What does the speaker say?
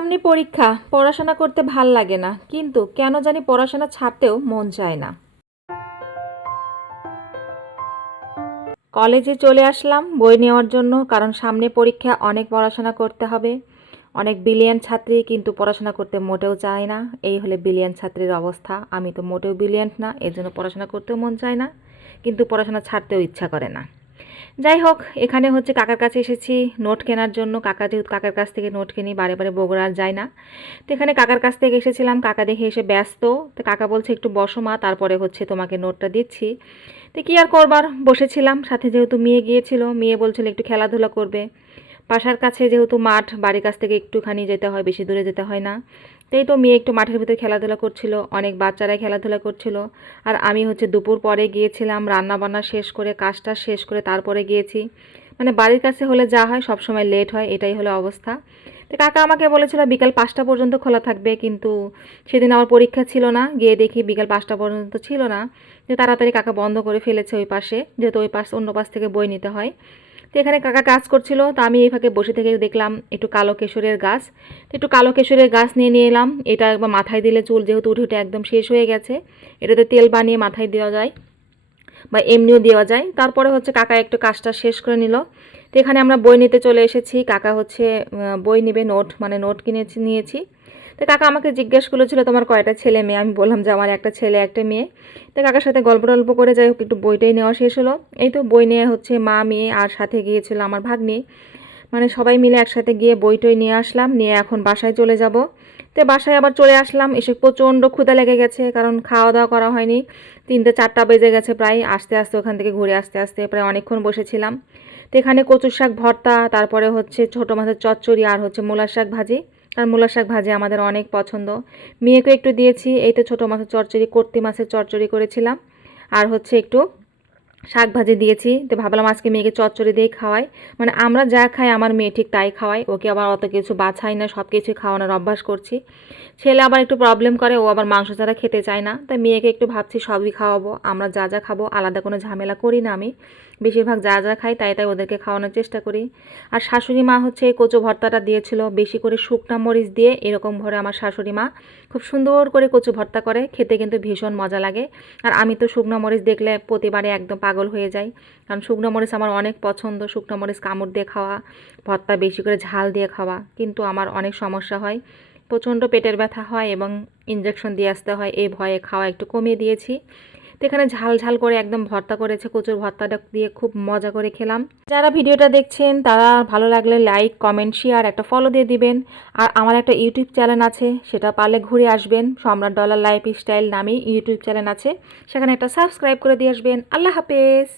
সামনে পরীক্ষা, পড়াশোনা করতে ভালো লাগে না। কিন্তু কেন জানি পড়াশোনা ছাড়তেও মন চায় না। কলেজে চলে আসলাম বই নেওয়ার জন্য, কারণ সামনে পরীক্ষা অনেক পড়াশোনা করতে হবে। অনেক বিলিয়ন ছাত্রী কিন্তু পড়াশোনা করতে মোটেও চায় না। এই হলে বিলিয়ন ছাত্রীর অবস্থা। আমি তো মোটেও বিলিয়ন না, এর জন্য পড়াশোনা করতেও মন চায় না। কিন্তু পড়াশোনা ছাড়তেও ইচ্ছা করে না। যাই হোক, এখানে হচ্ছে কাকার কাছে এসেছি। নোট কেনার জন্য কাকা যেহেতু কাকার কাছ থেকে নোট কিনি, বারে বারে বগুড়া যায় না। তো এখানে কাকার কাছ থেকে এসেছিলাম, কাকা দেখে এসে ব্যস্ত। তো কাকা বলছে, একটু বসো মা, তারপরে হচ্ছে তোমাকে নোটটা দিচ্ছি। তো কী আর করবার, বসেছিলাম। সাথে যেহেতু মেয়ে গিয়েছিল, মেয়ে বলছিল, একটু খেলাধুলা করবে। পাশার কাছে যেহেতু মাঠ, বাড়ির কাছ থেকে একটুখানি যেতে হয়, বেশি দূরে যেতে হয় না। তাই তো মেয়ে একটু মাঠের ভিতরে খেলাধুলা করছিল, অনেক বাচ্চারাই খেলাধুলা করছিল। আর আমি হচ্ছে দুপুর পরে গিয়েছিলাম রান্না বান্না শেষ করে, কাজটা শেষ করে তারপরে গিয়েছি। মানে বাড়ির কাছে হলে যা হয় সব সময় লেট হয়, এটাই হলো অবস্থা। তো কাকা আমাকে বলেছিল বিকাল পাঁচটা পর্যন্ত খোলা থাকবে, কিন্তু সেদিন আমার পরীক্ষা ছিল না, গিয়ে দেখি বিকাল পাঁচটা পর্যন্ত ছিল না। যে তাড়াতাড়ি কাকা বন্ধ করে ফেলেছে ওই পাশে, যেহেতু ওই পাশ অন্য পাশ থেকে বই নিতে হয়। তো এখানে কাকা কাজ করছিল, তো আমি এই ফাঁকে বসে থেকে দেখলাম একটু কালো কেশরের গাছ। তো একটু কালো কেশরের গাছ নিয়ে নিয়ে এলাম এটা একবার মাথায় দিলে চুল যেহেতু উঠে উঠে একদম শেষ হয়ে গেছে, এটাতে তেল বানিয়ে মাথায় দেওয়া যায়। বা এমনিও দেওয়া যায়। তারপরে হচ্ছে কাকা একটু কাজটা শেষ করে নিল। তো এখানে আমরা বই নিতে চলে এসেছি। কাকা হচ্ছে বই নেবে, নোট মানে নোট কিনেছি, নিয়েছি। তো কাকা আমাকে জিজ্ঞেস করেছিল, তোমার কয়টা ছেলে মেয়ে? আমি বললাম যে, আমার একটা ছেলে, একটা মেয়ে। তো কাকার সাথে গল্প টল্প করে যাই হোক, একটু বইটাই নেওয়া শেষ হলো। এই তো বই নিয়ে হচ্ছে মা, মেয়ে, আর সাথে গিয়েছিল আমার ভাগ্নি। মানে সবাই মিলে একসাথে গিয়ে বই টই নিয়ে আসলাম, নিয়ে এখন বাসায় চলে যাব। তো বাসায় আবার চলে আসলাম, এসে প্রচণ্ড ক্ষুদা লেগে গেছে, কারণ খাওয়া দাওয়া করা হয়নি। তিনটে চারটা বেজে গেছে প্রায়, আস্তে আস্তে ওখান থেকে ঘুরে আসতে আসতে প্রায় অনেকক্ষণ বসেছিলাম। তো এখানে কচুর শাক ভর্তা, তারপরে হচ্ছে ছোটো মাছের চচ্চড়ি আর হচ্ছে মূলার শাক ভাজি। আর মূলার শাক ভাজি আমাদের অনেক পছন্দ। মেয়েকে একটু দিয়েছি, এই তো ছোটো মাছের চচ্চড়ি, কর্তি মাছের চচ্চড়ি করেছিলাম। আর হচ্ছে একটু শাক ভাজি দিয়েছি, তো ভাবলাম আজকে মেয়েকে চচ্চড়ি দিয়ে খাওয়াই। মানে আমরা যা খাই আমার মেয়ে ঠিক তাই খাওয়াই ওকে আবার অত কিছু বাছাই না, সব কিছুই খাওয়ানোর অভ্যাস করছি। ছেলে আবার একটু প্রবলেম করে, ও আবার মাংস ছাড়া খেতে চায় না, তাই মেয়েকে একটু ভাবছি সবই খাওয়াবো, আমরা যা যা খাব আলাদা কোনো ঝামেলা করি না আমি। বেশিরভাগ যা যা খাই তাই তাই ওদেরকে খাওয়ানোর চেষ্টা করি। আর শাশুড়ি মা হচ্ছে এই কচু ভর্তাটা দিয়েছিল, বেশি করে শুকনা মরিচ দিয়ে এরকম ভরে আমার শাশুড়ি মা খুব সুন্দর করে কচু ভর্তা করে, খেতে কিন্তু ভীষণ মজা লাগে। আর আমি তো শুকনো মরিচ দেখলে প্রতিবারে একদম পাগল হয়ে যাই। কারণ শুকনো মরিচ আমার অনেক পছন্দ। শুকনো মরিচ কামড় দিয়ে খাওয়া, ভর্তা বেশি করে ঝাল দিয়ে খাওয়া। কিন্তু আমার অনেক সমস্যা হয়। প্রচণ্ড পেটের ব্যথা হয় এবং ইঞ্জেকশন দিয়ে আসতে হয়। এই ভয়ে খাওয়া একটু কমিয়ে দিয়েছি। তো এখানে ঝাল ঝাল করে একদম ভর্তা করেছে, কচুর ভর্তাটা দিয়ে খুব মজা করে খেলাম। যারা ভিডিওটা দেখছেন, তারা ভালো লাগলে লাইক কমেন্ট শেয়ার একটা ফলো দিয়ে দিবেন। আর আমার একটা ইউটিউব চ্যানেল আছে, সেটা পারলে ঘুরে আসবেন। সম্রাট ডলার লাইফ স্টাইল নামে ইউটিউব চ্যানেল আছে, সেখানে একটা সাবস্ক্রাইব করে দিয়ে আসবেন। আল্লাহ হাফেজ!